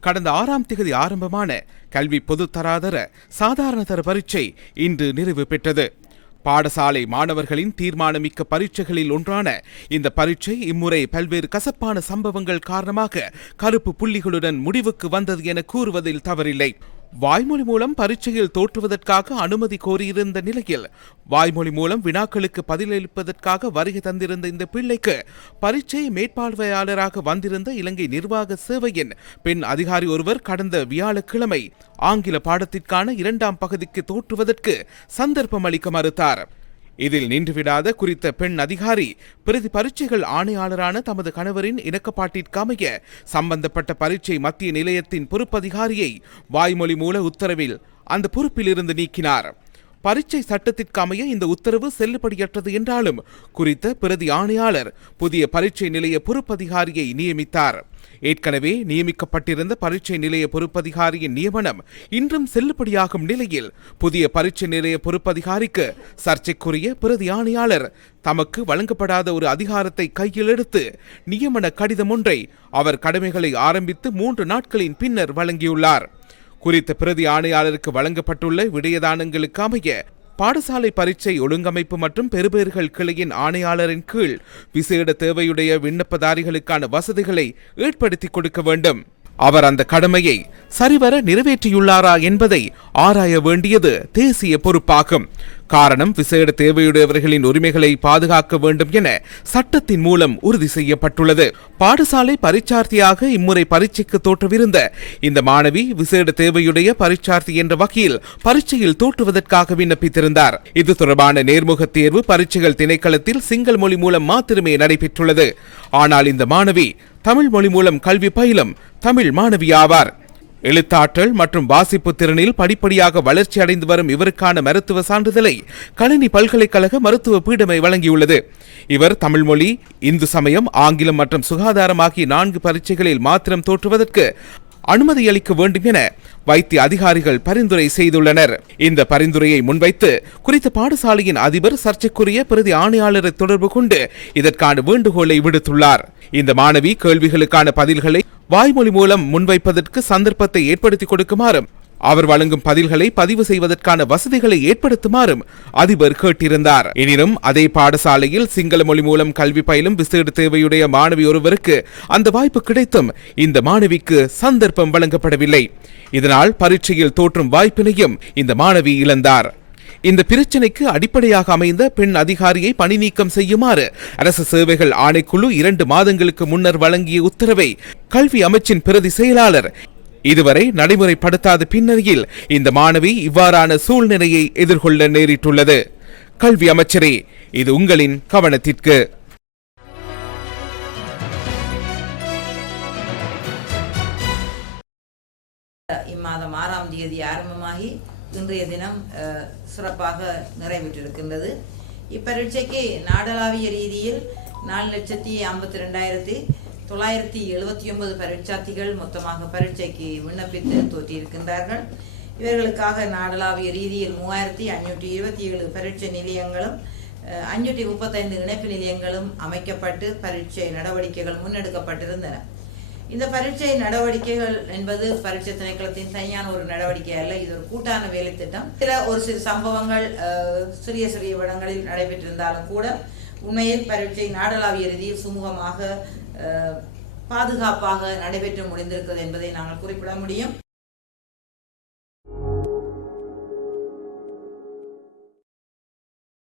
கடந்த ஆறாம் திகதி ஆரம்பமான கல்வி பொதுத்தராதர சாதாரணதர பரீட்சை இன்று நிறைவு பெற்றது. பாடசாலை மாணவர்களின் தீர்மானமிக்க பரீட்சைகளில் ஒன்றான இந்த பரீட்சை இம்முறை பல்வேறு கசப்பான சம்பவங்கள் காரணமாக கருப்பு புள்ளிகளுடன் முடிவுக்கு வந்தது என கூறுவதில் தவறில்லை. வாய்மொழி மூலம் பரீட்சையில் தோற்றுவதற்காக அனுமதி கோரியிருந்த நிலையில் வாய்மொழி மூலம் வினாக்களுக்கு பதிலளிப்பதற்காக வருகை தந்திருந்த இந்த பிள்ளைக்கு பரீட்சை மேற்பார்வையாளராக வந்திருந்த இலங்கை நிர்வாக சேவையின் பெண் அதிகாரி ஒருவர் கடந்த வியாழக்கிழமை ஆங்கில பாடத்திற்கான இரண்டாம் பகுதிக்கு தோற்றுவதற்கு சந்தர்ப்பம் அளிக்க மறுத்தார். இதில் நின்றுவிடாத குறித்த பெண் அதிகாரி பிரதி பரீட்சைகள் ஆணையாளரான தமது கணவரின் இணக்கப்பாட்டிற்கமைய சம்பந்தப்பட்ட பரீட்சை மத்திய நிலையத்தின் பொறுப்பதிகாரியை வாய்மொழி மூல உத்தரவில் அந்த பொறுப்பிலிருந்து நீக்கினார். பரீட்சை சட்டத்திற்கமைய இந்த உத்தரவு செல்லுபடியற்றது என்றாலும் குறித்த பிரதி ஆணையாளர் புதிய பரீட்சை நிலைய பொறுப்பதிகாரியை நியமித்தார். ஏற்கனவே நியமிக்கப்பட்டிருந்த பரீட்சை நிலைய பொறுப்பதிகாரியின் நியமனம் இன்றும் செல்லுபடியாகும் நிலையில் புதிய பரீட்சை நிலைய பொறுப்பதிகாரிக்கு சர்ச்சைக்குரிய பிரதி ஆணையாளர் தமக்கு வழங்கப்படாத ஒரு அதிகாரத்தை கையில் எடுத்து நியமன கடிதம் ஒன்றை அவர் கடமைகளை ஆரம்பித்து மூன்று நாட்களின் பின்னர் வழங்கியுள்ளார். குறித்த பிரதி ஆணையாளருக்கு வழங்கப்பட்டுள்ள விடயதானங்களுக்கு அமைய பாடசாலை பரீட்சை ஒழுங்கமைப்பு மற்றும் பெறுபேறுகள் கிளையின் ஆணையாளரின் கீழ் விசேட தேவையுடைய விண்ணப்பதாரிகளுக்கான வசதிகளை ஏற்படுத்தி கொடுக்க வேண்டும். அவர் அந்த கடமையை சரிவர நிறைவேற்றியுள்ளாரா என்பதை ஆராய வேண்டியது தேசிய பொறுப்பாகும். காரணம் விசேட தேவையுடையவர்களின் உரிமைகளை பாதுகாக்க வேண்டும் என சட்டத்தின் மூலம் உறுதி செய்யப்பட்டுள்ளது. பாடசாலை பரீட்சார்த்தியாக இம்முறை பரீட்சைக்கு தோற்றவிருந்த இந்த மாணவி விசேட தேவையுடைய பரீட்சார்த்தி என்ற வகையில் பரீட்சையில் தோற்றுவதற்காக விண்ணப்பித்திருந்தார். இது தொடர்பான நேர்முக தேர்வு பரீட்சைகள் திணைக்களத்தில் சிங்கள் மொழி மூலம் மாத்திரமே நடைபெற்றுள்ளது. ஆனால் இந்த மாணவி தமிழ் மொழி மூலம் கல்வி பயிலும் தமிழ் மாணவியாவார். எழுத்தாற்றல் மற்றும் வாசிப்பு திறனில் படிப்படியாக வளர்ச்சி அடைந்து வரும் இவருக்கான மருத்துவ சான்றிதழை கணினி பல்கலைக்கழக மருத்துவ பீடமை வழங்கியுள்ளது. இவர் தமிழ் மொழி இந்து சமயம் ஆங்கிலம் மற்றும் சுகாதாரம் ஆகிய நான்கு பரீட்சைகளில் மாத்திரம் தோற்றுவதற்கு அனுமதி அளிக்க வேண்டும் என வைத்திய அதிகாரிகள் பரிந்துரை செய்துள்ளனர். இந்த பரிந்துரையை முன்வைத்து குறித்த பாடசாலையின் அதிபர் சர்ச்சைக்குரிய பிரதி ஆணையாளரை தொடர்பு கொண்டு இதற்கான வேண்டுகோளை விடுத்துள்ளார். இந்த மாணவி கேள்விகளுக்கான பதில்களை வாய்மொழி மூலம் முன்வைப்பதற்கு சந்தர்ப்பத்தை ஏற்படுத்தி கொடுக்குமாறும் அவர் வழங்கும் பதில்களை பதிவு செய்வதற்கான வசதிகளை ஏற்படுத்துமாறும் அதிபர் கேட்டிருந்தார். எனினும் அதே பாடசாலையில் சிங்கள மொழி மூலம் கல்வி பயிலும் விசேட தேவையுடைய மாணவி ஒருவருக்கு அந்த வாய்ப்பு கிடைத்தும் இந்த மாணவிக்கு சந்தர்ப்பம் வழங்கப்படவில்லை. இதனால் பரீட்சையில் தோற்றும் வாய்ப்பினையும் இந்த மாணவி இழந்தார். இந்த பிரச்சினைக்கு அடிப்படையாக அமைந்த பெண் அதிகாரியை பணி நீக்கம் செய்யுமாறு அரசு சேவைகள் ஆணைக்குழு இரண்டு மாதங்களுக்கு முன்னர் வழங்கிய உத்தரவை கல்வி அமைச்சின் பிரதி செயலாளர் இதுவரை நடைமுறைப்படுத்தாத பின்னணியில் இந்த மாணவி இவ்வாறான சூழ்நிலையை எதிர்கொள்ள நேரிட்டுள்ளது. கல்வி அமைச்சரே இது உங்களின் கவனத்திற்கு. இம்மாதம் ஆறாம் தேதி ஆரம்பமாகி இன்றைய தினம் அஹ், சிறப்பாக நிறைவேற்றிருக்கின்றது. இப்பரீட்சைக்கு நாடளாவிய ரீதியில் நாலு லட்சத்தி ஐம்பத்தி ரெண்டாயிரத்தி தொள்ளாயிரத்தி எழுபத்தி ஒன்பது பரீட்சார்த்திகள் மொத்தமாக பரீட்சைக்கு விண்ணப்பித்து தோற்றியிருக்கின்றார்கள். இவர்களுக்காக நாடளாவிய ரீதியில் மூவாயிரத்தி அஞ்சூற்றி இருபத்தி ஏழு பரீட்சை நிலையங்களும் அஞ்சூற்றி முப்பத்தைந்து இணைப்பு நிலையங்களும் அமைக்கப்பட்டு பரீட்சை நடவடிக்கைகள் முன்னெடுக்கப்பட்டிருந்தன. இந்த பரீட்சை நடவடிக்கைகள் என்பது பரீட்சை திணைக்களத்தின் தனியான ஒரு நடவடிக்கை அல்ல இது ஒரு கூட்டான வேலை திட்டம். சில ஒரு சிறு சம்பவங்கள் சிறிய சிறிய இடங்களில் நடைபெற்றிருந்தாலும் கூட உண்மையில் பரீட்சை நாடளாவிய ரீதியில் சுமூகமாக பாதுகாப்பாக நடைபெற்று முடிந்திருக்கிறது என்பதை நாங்கள் குறிப்பிட முடியும்.